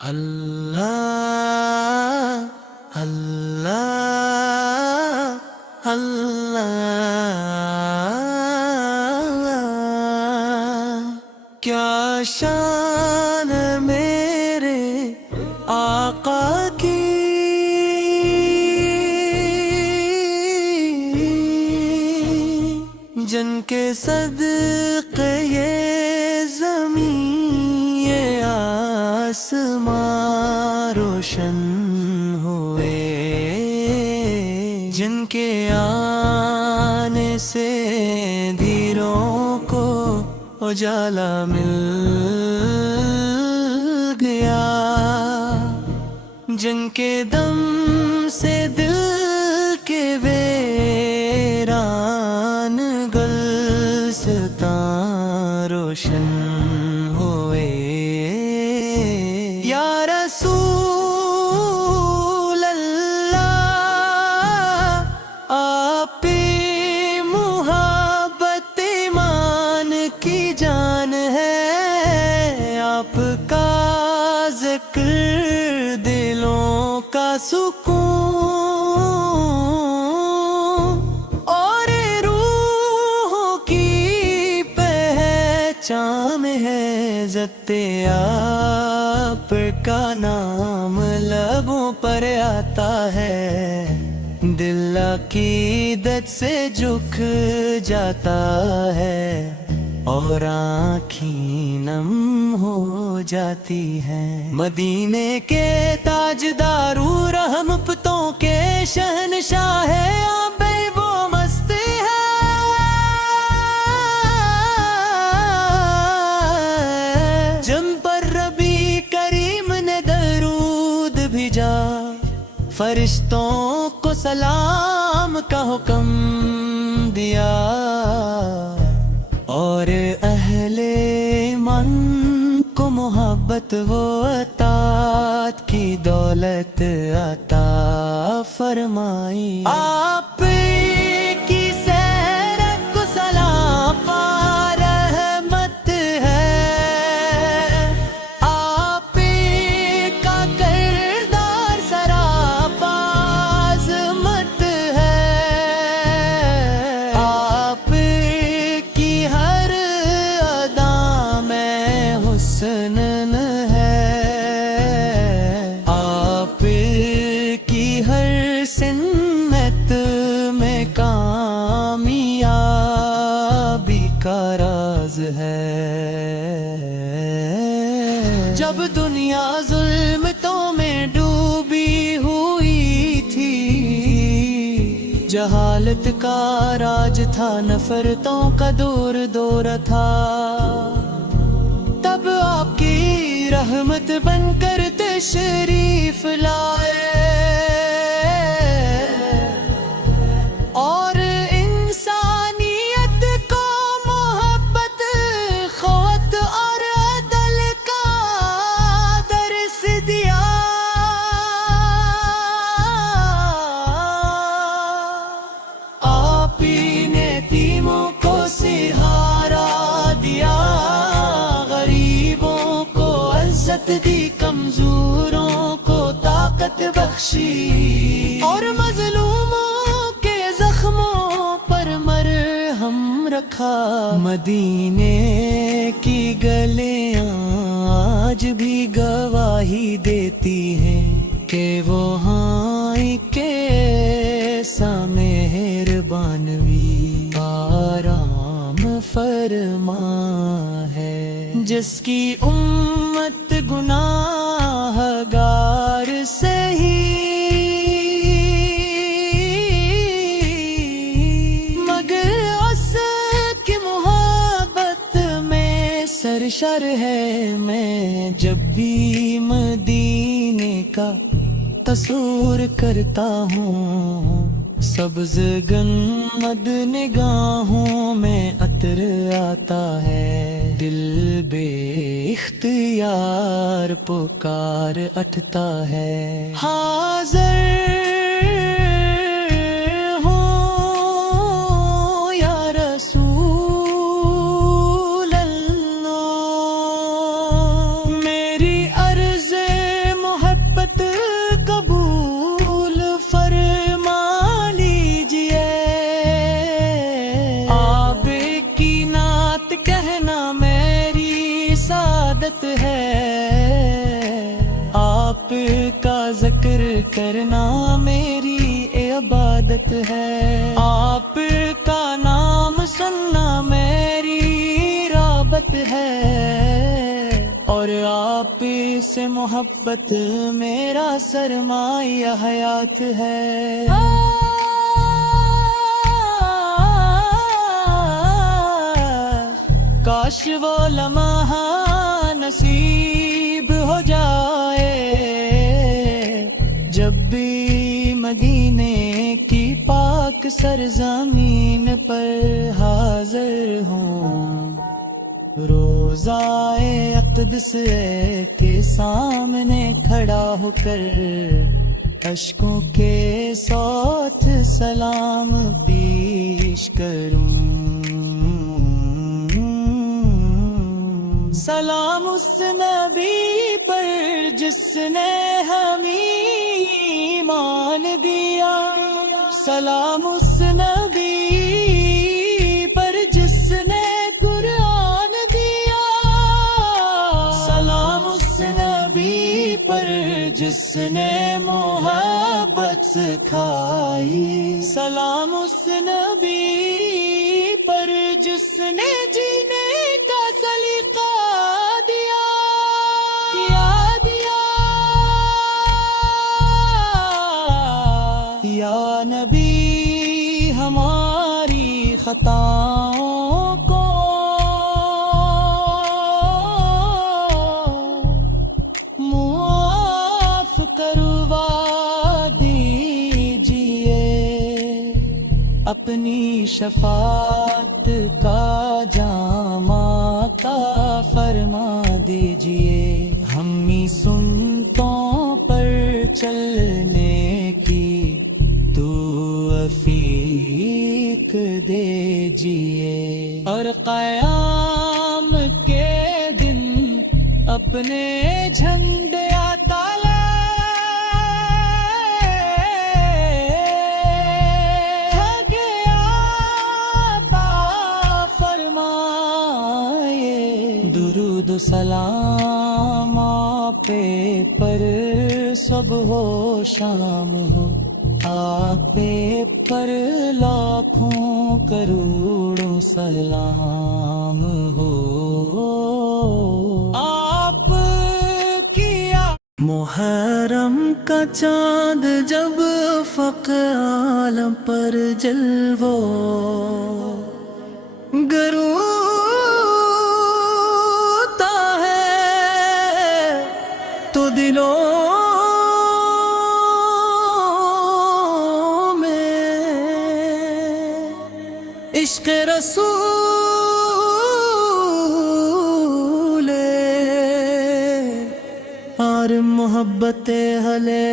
اللہ اللہ اللہ، کیا شان ہے میرے آقا کی، جن کے صدقے یہ زمین یہ آسمان روشن ہوئے، جن کے آنے سے دھیروں کو اجالا مل گیا، جن کے دم سے دل کے ویران گلستان روشن ہوئے۔ یا رسول اللہ، آپ محبت ایمان کی جان ہے، آپ کا ذکر دلوں کا سکون اور روحوں کی پہچان ہے، عزت آپ کا نام لبوں پر آتا ہے، دل عقیدت سے جھک جاتا ہے اور آنکھیں نم ہو جاتی ہیں۔ مدینے کے تاجدار رحمتوں کے شہنشاہ ہے، آپ وہ مست ہے جن پر ربی کریم نے درود بھیجا، فرشتوں کو سلام کا حکم دیا، اور اہل ایمان کو محبت و اطاعت کی دولت عطا فرمائی۔ آپ کی سیرت کو سلام رحمت ہے، آپ کا کردار سراپا عظمت ہے، آپ کی ہر ادا میں حسن ہے، آپ کی ہر سنت میں کامیابی کا راز ہے۔ جب دنیا ظلمتوں میں ڈوبی ہوئی تھی، جہالت کا راج تھا، نفرتوں کا دور دور تھا، تب آپ کی رحمت بن کر تشریف لائے، اور انسانیت کو محبت قوت اور عدل کا درس دیا۔ آپ ہی نے یتیموں کو سہارا دیا، غریبوں کو عزت دی، کمزوروں کو طاقت بخشی، اور مظلوموں کے زخموں پر مرہم رکھا۔ مدینے کی گلیاں آج بھی گواہی دیتی ہیں کہ وہاں کے ایسا مہربانوی آرام فرما ہے، جس کی امت گناہ گار سے ہی مگر اس کی محبت میں سرشار ہے۔ میں جب بھی مدینے کا تصور کرتا ہوں، سبز گنبد نگاہوں میں عطر آتا ہے، دل بے اختیار پکار اٹھتا ہے۔ حاضر ہوں یا رسول اللہ، میری عرض کرنا میری عبادت ہے، آپ کا نام سننا میری رابط ہے، اور آپ سے محبت میرا سرمایہ حیات ہے۔ کاش وہ لمحہ نصیب ہو جائے جب بھی مدینے کی پاک سرزمین پر حاضر ہوں، روضائے اقدس کے سامنے کھڑا ہو کر اشکوں کے ساتھ سلام پیش کروں۔ سلام اس نبی پر جس نے ہمیں ایمان دیا، سلام اس نبی پر جس نے قرآن دیا، سلام اس نبی پر جس نے محبت سکھائی، سلام اس نبی پر جس نے جینے کا سلیقہ یا نبی ہماری خطاؤں کو معاف کروا دیجئے، اپنی شفاعت کا جامہ عطا فرما دیجئے، ہمیں سنتوں پر چلنے کی توفیق دیجئے، اور قیام کے دن اپنے جھنڈے تالے عطا فرمائے، درود و سلام آپ پر صبح و شام ہو، آپ پر لاکھوں کروڑوں سلام ہو، آپ کیا محرم کا چاند جب افق عالم پر جلوہ گروتا ہے تو دلوں عشق رسول اور محبت ہلے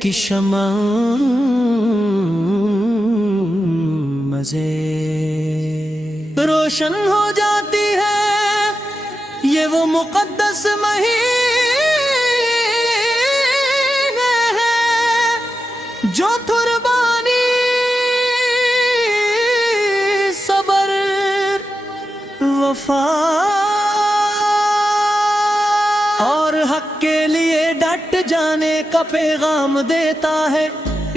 کی شمع مزے روشن ہو جاتی ہے، یہ وہ مقدس مہینے ہیں جو قربانی صبر وفا اور حق کے لیے ڈٹ جانے کا پیغام دیتا ہے۔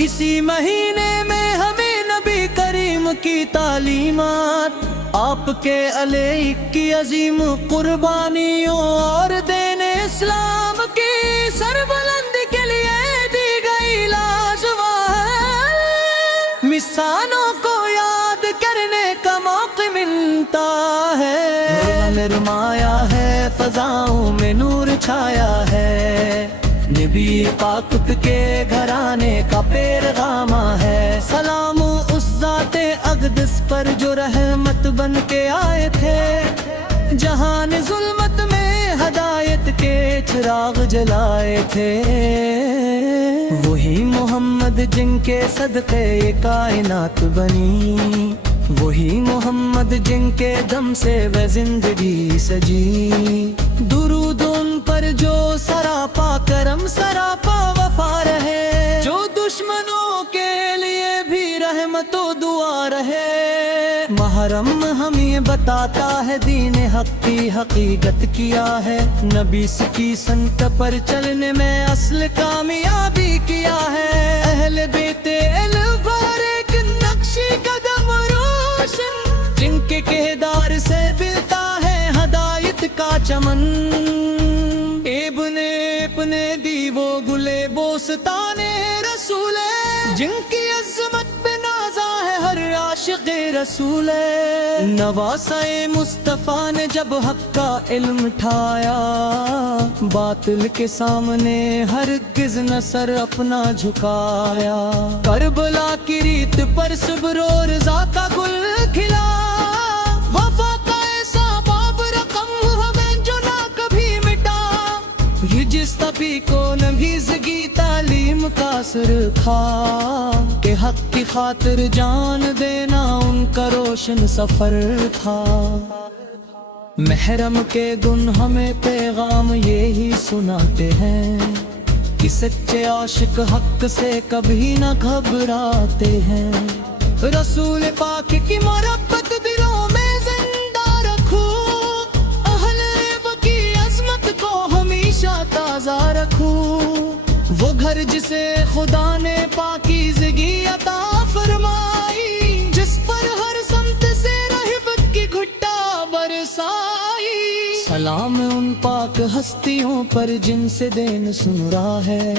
اسی مہینے میں ہمیں نبی کریم کی تعلیمات، آپ کے علیہ کی عظیم قربانیوں اور دین اسلام کی سربلندی کے لیے دی گئی لاجواب مثالوں کو یاد کرنے کا موقع ملتا ہے۔ نرمایا ہے فضاؤں میں نور چھایا ہے، نبی پاک کے گھرانے کا پیغام ہے۔ سلام اس ذات اقدس پر جو رحمت بن کے آئے تھے، جہان ظلمت میں ہدایت کے چراغ جلائے تھے۔ وہی محمد جن کے صدقے یہ کائنات بنی، وہی محمد جن کے دم سے وہ زندگی سجی۔ درود ان پر جو سراپا کرم سراپا وفا رہے، جو دشمنوں کے لیے بھی رحمت و دعا رہے۔ محرم ہمیں بتاتا ہے دین حق کی حقیقت کیا ہے، نبی کی سنت پر چلنے میں اصل کامیابی کیا ہے۔ اہل بیت الفار ایک نقشی قدم روشن، جن کے کردار سے ملتا ہے ہدایت کا چمن۔ اپنے دی وہ گلے بوستان رسول، جن کی عظمت پہ نازا ہے ہر عاشق رسول۔ نواسہ مصطفیٰ نے جب حق کا علم ٹھایا، باطل کے سامنے ہرگز نہ سر اپنا جھکایا۔ کربلا کی ریت پر صبر و رضا کا گل کھلا، وفا کا ایسا باب رقم ہمیں جو نہ کبھی مٹا۔ جس نبی کو نبیزگی تعلیم کا اثر تھا، کہ حق کی خاطر جان دینا ان کا روشن سفر تھا۔ محرم کے گن ہمیں پیغام یہی سناتے ہیں، کہ سچے عاشق حق سے کبھی نہ گھبراتے ہیں۔ رسول پاک کی محبت دلوں میں زندہ رکھو، اہل بیت کی عظمت کو ہمیشہ تازہ رکھو۔ وہ گھر جسے خدا نے پاکیزگی عطا فرمائی، جس پر ہر سمت سے رحمت کی گھٹا برسائی۔ سلام ان پاک ہستیوں پر جن سے دین سن رہا ہے،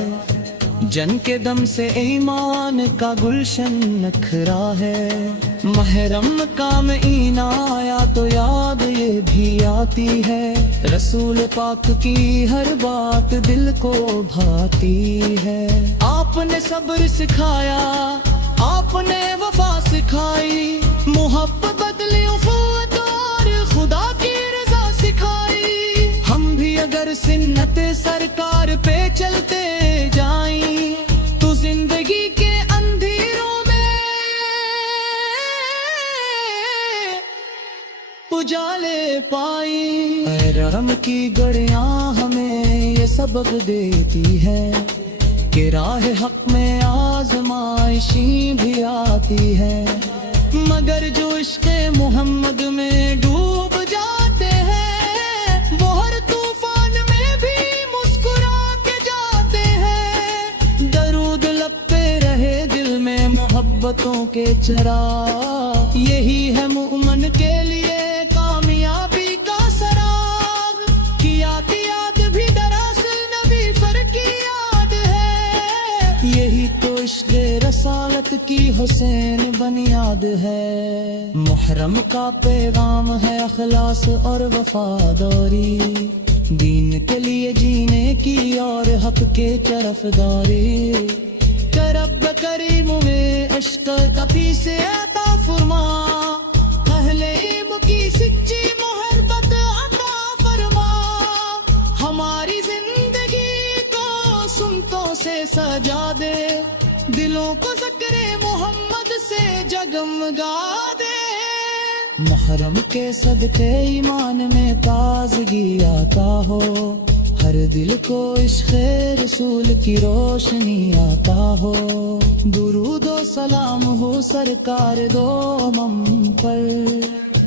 جن کے دم سے ایمان کا گلشن نکھرا ہے۔ محرم کا مہینہ آیا تو یاد یہ بھی آتی ہے، رسول پاک کی ہر بات دل کو بھاتی ہے۔ آپ نے صبر سکھایا، آپ نے وفا سکھائی، محبت بدلی اخوت اور خدا کی رضا سکھائی۔ ہم بھی اگر سنت سرکار پہ چلتے جائیں تو زندگی کے اندھیروں میں اجالے پائیں۔ اے رحم کی گڑیاں ہمیں یہ سبق دیتی ہے، کہ راہ حق میں آزمائشیں بھی آتی ہے، مگر جو عشق محمد میں ڈوب جاتے ہیں، وہ ہر طوفان میں بھی مسکرا کے جاتے ہیں۔ درود لب پہ رہے دل میں محبتوں کے چراغ، یہی ہے مومن کے لیے کامیابی کا سراغ۔ کیا کی یاد بھی دراصل نبی فر کی یاد ہے، یہی تو عشق رسالت کی حسین بنیاد ہے۔ محرم کا پیغام ہے اخلاص اور وفاداری، دین کے لیے جینے کی اور حق کے طرفداری۔ رب کریم میں عشق کبھی سے عطا فرما، اہل علم کی سچی محبت عطا فرما۔ ہماری زندگی کو سنتوں سے سجا دے، دلوں کو ذکر محمد سے جگمگا دے۔ محرم کے صدقے ایمان میں تازگی آتا ہو، ہر دل کو عشق رسول کی روشنی آتا ہو۔ درود و سلام ہو سرکار دو امم پر،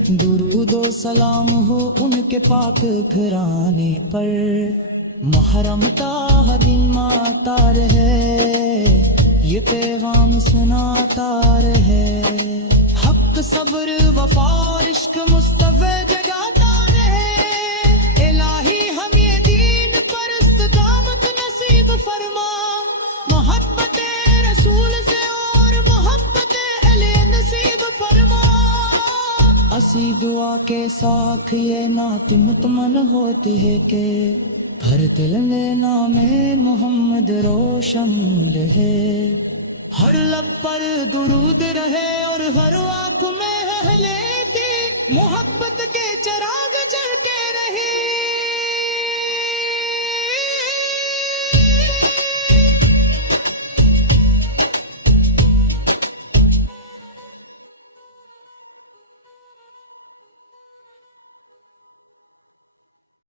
درود و سلام ہو ان کے پاک گھرانے پر۔ محرم کا دن آتا رہے، یہ پیغام سناتا رہے، حق صبر وفا اور عشق مصطفیٰ جگاتا رہے۔ الہی ہم یہ دین پر استقامت نصیب فرما، محبت رسول سے اور محبت اہل نصیب فرما۔ اسی دعا کے ساتھ یہ نعت مطمئن ہوتی ہے کہ ہر دل میں نام محمد روشن رہے، ہر لب پر درود رہے اور ہر آنکھ میں اہل دی محبت